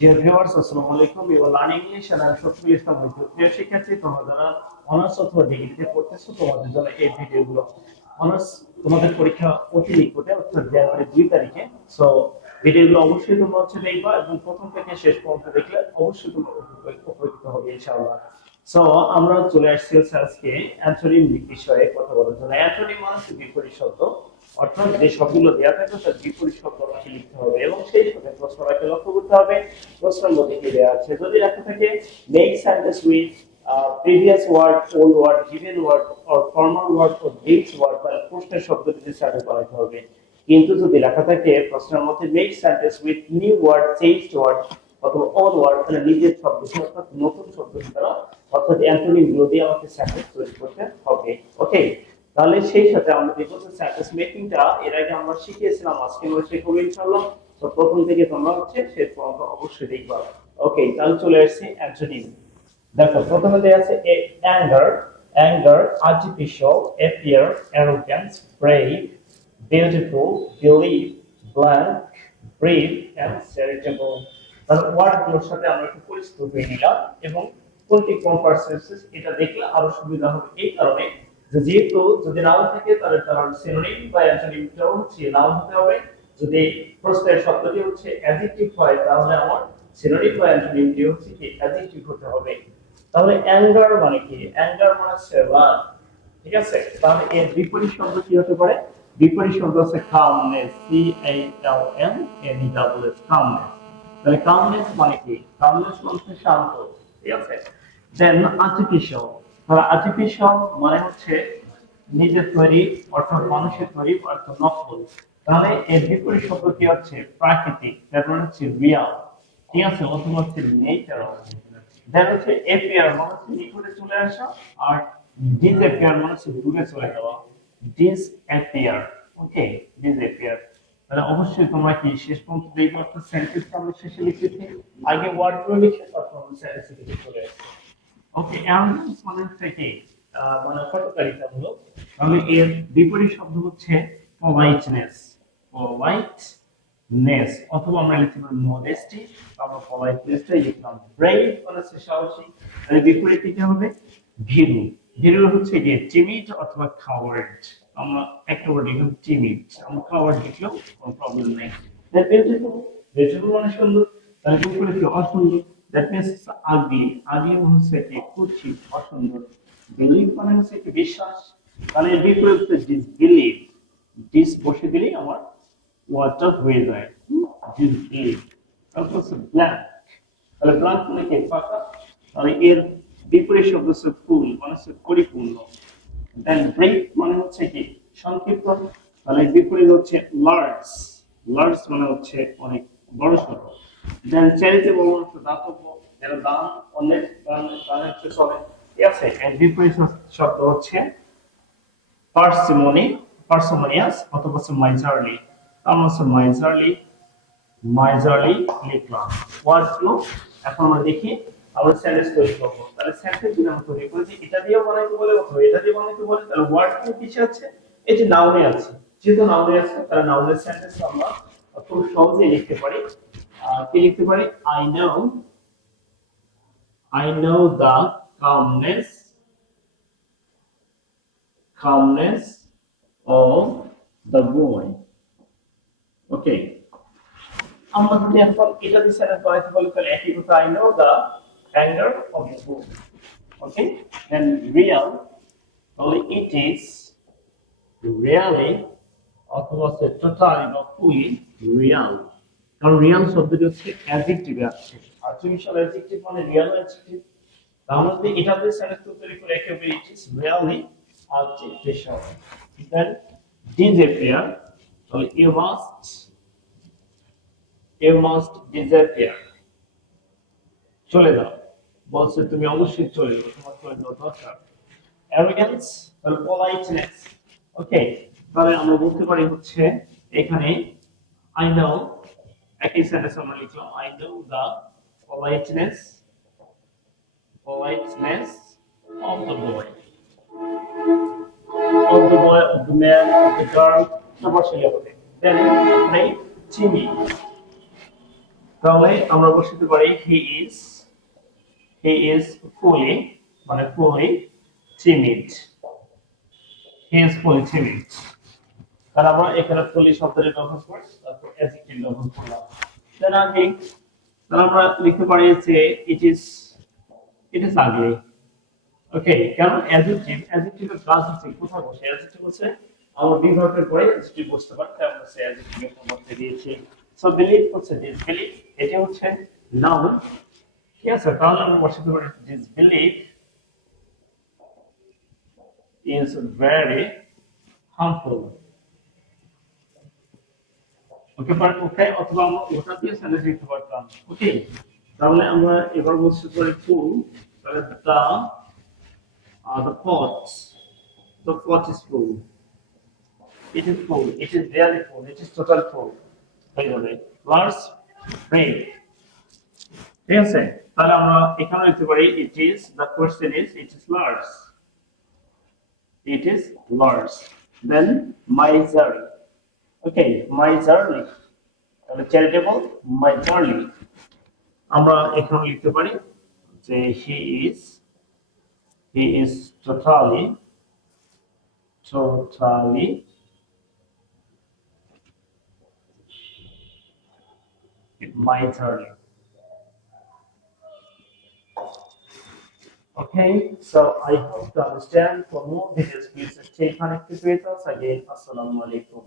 Dear viewers, আসসালামু আলাইকুম। We will learn English and I'm Shafিকুল ইসলাম বৈদ্য। প্রিয় শিক্ষার্থী, তোমরা যারা অনার্স অথবা ডিগ্রিতে পড়তেছো তোমাদের জন্য এই ভিডিওগুলো। অনার্স তোমাদের পরীক্ষা অতি নিকটে অর্থাৎ জানুয়ারি 2 তারিখে। সো ভিডিওগুলো অবশ্যই তোমরা দেখবা এবং প্রথম থেকে শেষ পর্যন্ত দেখলে অবশ্যই তোমরা উপকৃত হবে ইনশাআল্লাহ। সো আমরা চলে আসছি আজকে অ্যান্টোনিম বিষয়ে কথা বলার জন্য। অ্যান্টোনিম মানে হচ্ছে বিপরীত শব্দ, অর্থাৎ যে শব্দগুলো দেওয়া থাকে তার বিপরীত শব্দ আমাকে লিখতে হবে এবং সেই সাথে প্রশ্নটাকে লক্ষ্য করতে হবে প্রশ্নের মধ্যে কি দেওয়া আছে। যদি লেখা থাকে make sentence with previous word, old word, given word or formal word or this word, তাহলে প্রশ্নের শব্দটি সাথে করাতে হবে। কিন্তু যদি লেখা থাকে প্রশ্নের মধ্যে make sentence with new word, changed word অথবা ওল্ড ওয়ার্ড, তাহলে নিজের শব্দ অর্থাৎ নতুন শব্দ দ্বারা অর্থাৎ অ্যান্টোনিম গুলো দিয়ে আমাকে সেন্টেন্স তৈরি করতে হবে। ওকে, তাহলে সেই সাথে আমরা দেখব যে সেন্টেন্স মেকিংটা এর আগে আমরা শিখিয়েছিলাম, আজকে আমরা শিখবো ইনশাআল্লাহ। তো প্রথম থেকে তোমরা শেষ পর্যন্ত অবশ্যই দেখবা। ওকে, তাহলে চলে আসছি অ্যান্টোনিম। দেখো প্রথমে দেয়া আছে anger, artificial, appear, arrogance, brave, beautiful, believe, blank, brave and charitable. তাহলে ওয়ার্ডগুলোর সাথে আমরা একটু পরিচিত হয়ে নিলাম এবং কোনটি কম্পারসেন্সেস এটা দেখলে আরো সুবিধা হবে এই কারণে যে যেহেতু যদি নাউন থাকে তাহলে তার সিনোনিম বা অ্যান্টোনিমটাও হচ্ছে নাউন হতে হবে। যদি প্রশ্নের শব্দটি হচ্ছে অ্যাডজেক্টিভ হয় তাহলে আমার সিনোনিম বা অ্যান্টোনিমটি হচ্ছে কি অ্যাডজেক্টিভ হতে হবে। তাহলে অ্যাঙ্গার মানে কি? অ্যাঙ্গার মানে হচ্ছে রাগ, ঠিক আছে? তাহলে এর বিপরীত শব্দ কি হতে পারে? বিপরীত শব্দ হচ্ছে calmness, c h l n n e double s, calmness. তাহলে কামনেস মানে কি? কামনেস মানে হচ্ছে শান্ত, ঠিক আছে? দেন আর্টিফিশিয়াল, তাহলে আর্টিফিশিয়াল মানে হচ্ছে নিজের তৈরি অর্থাৎ মানুষের তৈরি অর্থাৎ নকল। তাহলে এর বিপরীত শব্দ কি হচ্ছে? প্রাকৃতিক, তার মানে হচ্ছে রিয়াল, ঠিক আছে? অথবা হচ্ছে নেচারাল। দেন হচ্ছে এপিয়ার মানে হচ্ছে নিকটে চলে আসা, আর ডিসঅ্যাপিয়ার মানে হচ্ছে দূরে চলে যাওয়া। ডিসঅ্যাপিয়ার, ওকে, ডিসঅ্যাপিয়ার। তাহলে অবশ্যই তোমরা কি শেষ পর্যন্ত দেখবে একটা সেন্টেন্স আমরা শেষে লিখেছি, আগে ওয়ার্ডগুলো লিখে তারপর আমরা সেন্টেন্সে দিকে চলে আসছি। ওকে, অ্যারোগ্যান্স মানে হচ্ছে কি? মানে হটকারিতামূলক। তাহলে এর বিপরীত শব্দ হচ্ছে পলাইটনেস, পলাইটনেস, অথবা আমরা লিখতে পারি মডেস্টি, আমরা পলাইটনেসটাই লিখলাম। ব্রেভ মানে হচ্ছে সাহসী, এর বিপরীত কি হবে? ভীরু। ভীরু হচ্ছে কি? টিমিড অথবা কাওয়ার্ড। আমরা একটা ওয়ার্ড লিখলাম টিমিড, আমরা কাওয়ার্ড লিখলেও কোনো প্রবলেম নেই। বিউটিফুল, বিউটিফুল মানে সুন্দর, তাহলে বিপরীত কি? অসুন্দর। দ্যাট মিন্স আগলি, আগলি মানে হচ্ছে কি? কুৎসিত, অসুন্দর। বিলিভ মানে হচ্ছে কি? বিশ্বাস, তাহলে এর বিপরীত হচ্ছে ডিসবিলিভ। ডিস বসে দিলেই আমার ওয়ার্ডটা হয়ে যায়, ডিসবিলিভ। তারপর হচ্ছে ব্ল্যাঙ্ক, তাহলে ব্ল্যাঙ্ক মানে কি? ফাঁকা, তাহলে এর বিপরীত শব্দ হচ্ছে ফুল মানে হচ্ছে পরিপূর্ণ। দেন ব্রেক মানে হচ্ছে কি? সংক্ষিপ্ত, তাহলে বিপরীত হচ্ছে লার্জ, লার্জ মানে হচ্ছে অনেক বড় সড়ো। দেন চ্যারিটেবল মানে হচ্ছে দাতব্য, যারা দান অনেক দানের চলে, ঠিক আছে? এর বিপরীত শব্দ হচ্ছে পার্সিমনি, পার্সিমনিয়াস অথবা হচ্ছে মাইজারলি। আমরা হচ্ছে মাইজারলি, মাইজারলি লিখলাম ওয়ার্ডগুলো। এখন আমরা দেখি আমরা সেন্টেন্স তৈরি করবো। তাহলে সেন্টেন্স যদি আমরা তৈরি করি, এটা দিয়েও বানাইতে বলে অথবা এটা দিয়ে বানাইতে বলে, তাহলে ওয়ার্ড গুলো কিসে আছে? এই যে নাউনে আছে, যেহেতু নাউনে আছে তাহলে নাউনের সেন্টেন্স আমরা খুব সহজেই লিখতে পারি। কি লিখতে পারি? I know the comeliness, comeliness of the boy. Okay, আমরা যদি এখন এটা দিয়ে সেন্টেন্স বানাইতে বলি তাহলে একই কথা, I know the anger of the book. Okay, then real, তাহলে ইট ইজ রিয়ালি অথবা হচ্ছে টোটালি বা ফুলি রিয়াল, কারণ রিয়াল শব্দটি হচ্ছে অ্যাডজেক্টিভে আসছে। আর্টিফিশিয়াল অ্যাডজেক্টিভ মানে রিয়াল অ্যাডজেক্টিভ। তাহলে যদি এটা দিয়ে সেন্টেন্স তৈরি করে একেবারে it is really artificial. Then disappear, তাহলে ইউ মাস্ট ডিসঅ্যাপিয়ার, চলে যাও, বলছে তুমি অবশ্যই চলে যাও, তোমার চলে যাওয়া দরকার। অ্যারোগ্যান্স, তাহলে পলাইটনেস। ওকে, তাহলে আমরা বলতে পারি হচ্ছে এখানে আই নো, একই সেন্টেন্স আমরা লিখলাম I know the politeness, politeness of the boy, of the boy, of the man, of the girl, সবার ছেলে হবে। দেন ব্রেভ, চিমি, তাহলে আমরা বসাতে পারি হি ইজ ফুলি মানে fully timid. He is fully timid. তাহলে আমরা এখানে ফুলি শব্দটি ব্যবহার করি তারপর অ্যাডজেক্টিভ ব্যবহার করলাম। দেন আগে তাহলে আমরা লিখতে পারি যে ইট ইজ আগলি। ওকে, কারণ অ্যাডজেক্টিভের কাজ হচ্ছে কোথায় বসে, অ্যাডজেক্টিভ হচ্ছে আমরা বিভাগের পরে অ্যাডজেক্টিভ বসতে পারি, তাই আমরা সেই অ্যাডজেক্টিভের মধ্যে দিয়েছি। সো বিলিভ হচ্ছে ডিসবিলিভ, এটি হচ্ছে নাউন। ঠিক আছে, তাহলে আমরা বসাতে পারি ডিসবিলিভ ইজ ভেরি হার্মফুল। ওকে ওকে, অথবা আমরা ওটা দিয়ে সেন্টেন্স লিখতে পারতাম। ওকে, তাহলে আমরা এবার বলতে পারি ফুল, তাহলে the pot is full. It is full. It is really full. It is total full. হয়ে যাবে। Large brain. ঠিক আছে, তাহলে আমরা এখানে লিখতে পারি it is, the question is it is large. It is large. Then miserly. Okay, miserly. তাহলে charitable, miserly. আমরা এখানে লিখতে পারি যে he is totally miserly. Okay, so I hope to understand. For more videos, please stay connected with us. Again, Assalamu alaikum.